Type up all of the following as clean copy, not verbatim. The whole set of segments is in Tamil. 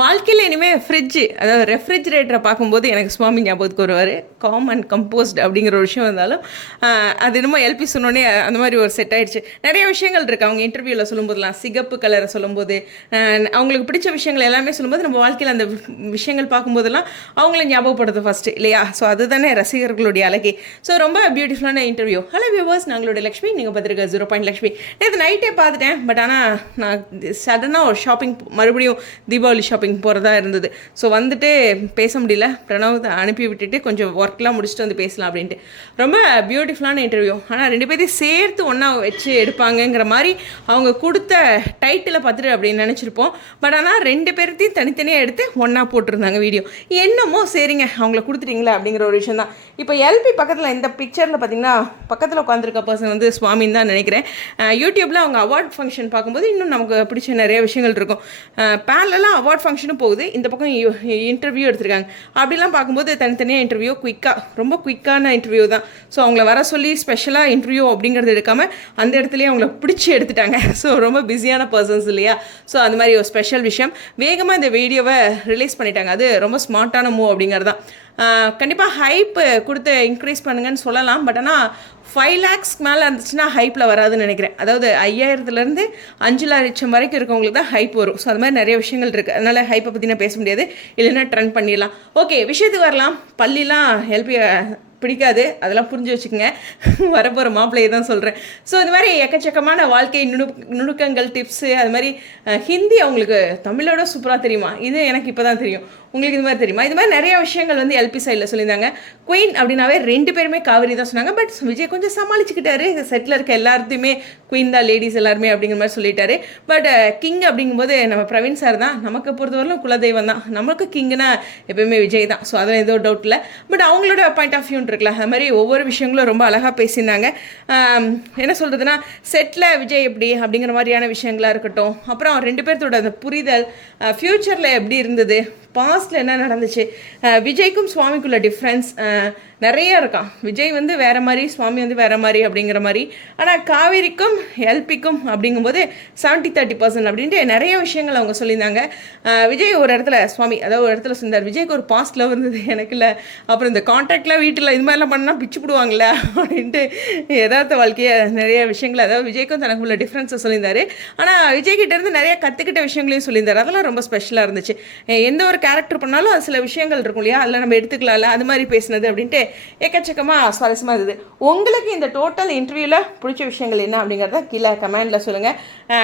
வாழ்க்கையில் இனிமேல் ஃப்ரிட்ஜு அதாவது ரெஃப்ரிஜிரேட்டரை பார்க்கும்போது எனக்கு சுவாமி ஞாபகத்துக்கு வருவார். காம் அண்ட் கம்போஸ்ட் அப்படிங்கிற ஒரு விஷயம் இருந்தாலும் அது என்னமோ எல்பி சொன்னோடனே அந்த மாதிரி ஒரு செட் ஆகிடுச்சு. நிறைய விஷயங்கள் இருக்குது அவங்க இன்டர்வியூவில் சொல்லும்போதெல்லாம், சிகப்பு கலரை சொல்லும்போது, அவங்களுக்கு பிடிச்ச விஷயங்கள் எல்லாமே சொல்லும்போது நம்ம வாழ்க்கையில் அந்த விஷயங்கள் பார்க்கும்போதெல்லாம் அவங்கள ஞாபகப்படுது ஃபஸ்ட்டு இல்லையா? ஸோ அதுதானே ரசிகர்களுடைய அழகே. ஸோ ரொம்ப பியூட்டிஃபுல்லான இன்டர்வியூ. ஹலோ வியூவர்ஸ், நாங்களுடைய லக்ஷ்மி, நீங்கள் பார்த்துருக்க 0 லக்ஷ்மி. நேற்று நைட்டே பார்த்துட்டேன். பட் ஆனால் நான் சடனாக ஒரு ஷாப்பிங் மறுபடியும் தீபாவளி ஷாப்பிங் போகிறதா இருந்தது. ஸோ வந்துட்டு பேச முடியல. பிரணவ் அனுப்பி விட்டுட்டு கொஞ்சம் ஒர்க்லாம் முடிச்சுட்டு வந்து பேசலாம் அப்படின்ட்டு. ரொம்ப பியூட்டிஃபுல்லான இன்டர்வியூ. ஆனால் 2 பேரையும் சேர்த்து ஒன்றா வச்சு எடுப்பாங்கங்கிற மாதிரி அவங்க கொடுத்த டைட்டிலை பார்த்துட்டு அப்படின்னு நினச்சிருப்போம். பட் ஆனால் 2 பேர்த்தையும் தனித்தனியாக எடுத்து ஒன்றா போட்டிருந்தாங்க வீடியோ. என்னமோ சரிங்க, அவங்கள கொடுத்துட்டீங்களா அப்படிங்கிற ஒரு விஷயம் தான். இப்போ எல்பி பக்கத்தில் இந்த பிக்சரில் பார்த்தீங்கன்னா பக்கத்தில் உட்காந்துருக்க பர்சன் வந்து சுவாமின்னு தான் நினைக்கிறேன். யூடியூப்பில் அவங்க அவார்ட் ஃபங்க்ஷன் பார்க்கும்போது இன்னும் நமக்கு பிடிச்ச நிறைய விஷயங்கள் இருக்கும். பேரலாம் அவார்ட் ஃபங்க்ஷனும் போகுது, இந்த பக்கம் இன்டர்வியூ எடுத்திருக்காங்க. அப்படிலாம் பார்க்கும்போது தனித்தனியாக இன்டர்வியூ ரொம்ப குயிக்கான இன்டர்வியூ தான். ஸோ அவங்கள வர சொல்லி ஸ்பெஷலாக இன்டர்வியூ அப்படிங்கிறது எடுக்காமல் அந்த இடத்துலையே அவங்கள பிடிச்சி எடுத்துட்டாங்க. ஸோ ரொம்ப பிஸியான பர்சன்ஸ் இல்லையா? ஸோ அந்த மாதிரி ஒரு ஸ்பெஷல் விஷயம். வேகமாக இந்த வீடியோவை ரிலீஸ் பண்ணிட்டாங்க. அது ரொம்ப ஸ்மார்ட்டான மூவ் அப்படிங்கிறது தான். கண்டிப்பாக ஹைப் கொடுத்து இன்க்ரீஸ் பண்ணுங்கன்னு சொல்லலாம். பட் ஆனால் 5 lakhs மேலே இருந்துச்சுன்னா ஹைப்பில் வராதுன்னு நினைக்கிறேன். அதாவது 5000 5 லட்சம் வரைக்கும் இருக்கவங்களுக்கு தான் ஹைப் வரும். ஸோ அது மாதிரி நிறைய விஷயங்கள் இருக்குது. அதனால் ஹைப்பை பற்றி நான் பேச முடியாது, இல்லைன்னா ட்ரெண்ட் பண்ணிடலாம். ஓகே, விஷயத்துக்கு வரலாம். பள்ளிலாம் எல்பி பிடிக்காது, அதெல்லாம் புரிஞ்சு வச்சுக்கோங்க. வரப்போகிற மாப்பிள்ளையை தான் சொல்கிறேன். ஸோ இந்த மாதிரி எக்கச்சக்கமான வாழ்க்கை நுணுக்கங்கள், டிப்ஸு, அது மாதிரி ஹிந்தி அவங்களுக்கு தமிழோட சூப்பராக தெரியுமா? இது எனக்கு இப்போ தான் தெரியும். உங்களுக்கு இது மாதிரி தெரியுமா? இது மாதிரி நிறைய விஷயங்கள் வந்து எல்பி சைடில் சொல்லியிருந்தாங்க. குயின் அப்படின்னாவே 2 பேருமே காவிரி தான் சொன்னாங்க. பட் விஜய் கொஞ்சம் சமாளிச்சுக்கிட்டாரு. செட்டில் இருக்க எல்லாத்தையுமே குயின் தான், லேடிஸ் எல்லாருமே அப்படிங்கிற மாதிரி சொல்லிட்டாரு. பட் கிங் அப்படிங்கும்போது நம்ம பிரவீன் சார் தான். நமக்கு பொறுத்தவரையிலும் குலதெய்வம் தான். நமக்கு கிங்குனா எப்பயுமே விஜய் தான். ஸோ அதில் எதுவும் டவுட் இல்லை. பட் அவங்களோட பாயிண்ட் ஆஃப் வியூன்னு இருக்குல்ல, அது மாதிரி ஒவ்வொரு விஷயங்களும் ரொம்ப அழகாக பேசியிருந்தாங்க. என்ன சொல்கிறதுனா, செட்டில் விஜய் எப்படி அப்படிங்கிற மாதிரியான விஷயங்களாக இருக்கட்டும். அப்புறம் 2 பேர்த்தோட அந்த புரிதல், ஃப்யூச்சரில் எப்படி இருந்தது, பாஸ்டில் என்ன நடந்துச்சு, விஜய்க்கும் சுவாமிக்குள்ள டிஃப்ரென்ஸ் நிறைய இருக்கான். விஜய் வந்து வேறு மாதிரி, சுவாமி வந்து வேறு மாதிரி அப்படிங்கிற மாதிரி. ஆனால் காவேரிக்கும் எல்பிக்கும் அப்படிங்கும்போது 70-30% அப்படின்ட்டு நிறைய விஷயங்கள் அவங்க சொல்லியிருந்தாங்க. விஜய் ஒரு இடத்துல, சுவாமி அதாவது ஒரு இடத்துல சொன்னார், விஜய்க்கு ஒரு பாஸ்ட் லவ் இருந்தது, எனக்கு இல்லை. அப்புறம் இந்த கான்டாக்டில் வீட்டில் இது மாதிரிலாம் பண்ணால் பிச்சு போடுவாங்களே அப்படின்ட்டு யதார்த்த வாழ்க்கையை நிறைய விஷயங்கள், அதாவது விஜய்க்கும் தனக்குள்ள டிஃப்ரென்ஸை சொல்லியிருந்தார். ஆனால் விஜய்கிட்ட இருந்து நிறைய கற்றுக்கிட்ட விஷயங்களையும் சொல்லியிருந்தார். அதெல்லாம் ரொம்ப ஸ்பெஷலாக இருந்துச்சு. எந்த ஒரு கேரக்டர் பண்ணாலும் அது சில விஷயங்கள் இருக்கும் இல்லையா, அதில் நம்ம எடுத்துக்கலாம்ல, அது மாதிரி பேசினது அப்படின்ட்டு எக்கச்சக்கமாக சுவாரஸ்யமாக இருந்தது. உங்களுக்கு இந்த டோட்டல் இன்டர்வியூவில் பிடிச்ச விஷயங்கள் என்ன அப்படிங்கிறத கீழே கமெண்டில் சொல்லுங்கள்.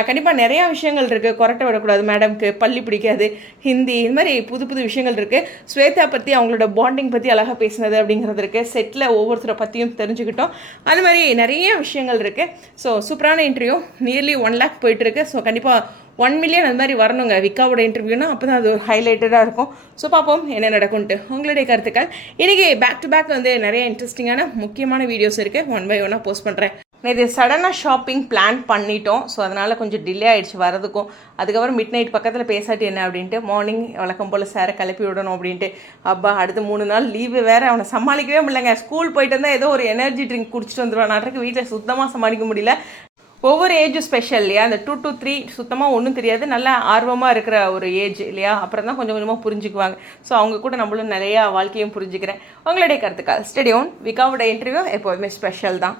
கண்டிப்பாக நிறையா விஷயங்கள் இருக்குது. கொரட்டை விடக்கூடாது மேடம்க்கு, பள்ளி பிடிக்காது, ஹிந்தி, இது மாதிரி புது புது விஷயங்கள் இருக்குது. ஸ்வேதா பற்றி அவங்களோட பாண்டிங் பற்றி அழகாக பேசினது அப்படிங்கிறது இருக்குது. செட்டில் ஒவ்வொருத்தரை பற்றியும் தெரிஞ்சுக்கிட்டோம். அது மாதிரி நிறைய விஷயங்கள் இருக்குது. ஸோ சூப்பரான இன்டர்வியூ. நியர்லி 1 lakh போயிட்டுருக்கு. ஸோ கண்டிப்பாக 1 million அது மாதிரி வரணுங்க விக்காவோட இன்டர்வியூனா. அப்போ தான் அது ஒரு ஹைலைட்டடாக இருக்கும். ஸோ பார்ப்போம் என்ன நடக்கும்ட்டு. உங்களுடைய கருத்துக்கள். இன்றைக்கி பேக் டு பேக் வந்து நிறைய இன்ட்ரெஸ்டிங்கான முக்கியமான வீடியோஸ் இருக்குது. 1 by 1 போஸ்ட் பண்ணுறேன். இது சடனாக ஷாப்பிங் பிளான் பண்ணிட்டோம். ஸோ அதனால் கொஞ்சம் டிலே ஆகிடுச்சு வரதுக்கும். அதுக்கப்புறம் மிட் நைட் பக்கத்தில் பேசாட்டி என்ன அப்படின்ட்டு மார்னிங் வழக்கம் போல் சாரை கிளப்பி விடணும் அப்படின்ட்டு. அப்பா அடுத்து 3 நாள் லீவு வேறு, அவனை சமாளிக்கவே முடியலங்க. ஸ்கூல் போயிட்டு வந்தால் ஏதோ ஒரு எனர்ஜி ட்ரிங்க் குடிச்சிட்டு வந்துடுவான். நாட்டுக்கு வீட்டில் சுத்தமாக சமாளிக்க முடியல. ஒவ்வொரு ஏஜும் ஸ்பெஷல் இல்லையா? அந்த 2 to 3 சுத்தமாக ஒன்றும் தெரியாது, நல்லா ஆர்வமாக இருக்கிற ஒரு ஏஜ் இல்லையா? அப்புறம் தான் கொஞ்சம் கொஞ்சமாக புரிஞ்சுக்குவாங்க. ஸோ அவங்க கூட நம்மளும் நிறையா வாழ்க்கையும் புரிஞ்சுக்கிறேன். உங்களுடைய கருத்துக்கள். ஸ்டேடியோன் விகாவோட இன்டர்வியூ எப்போதுமே ஸ்பெஷல் தான்.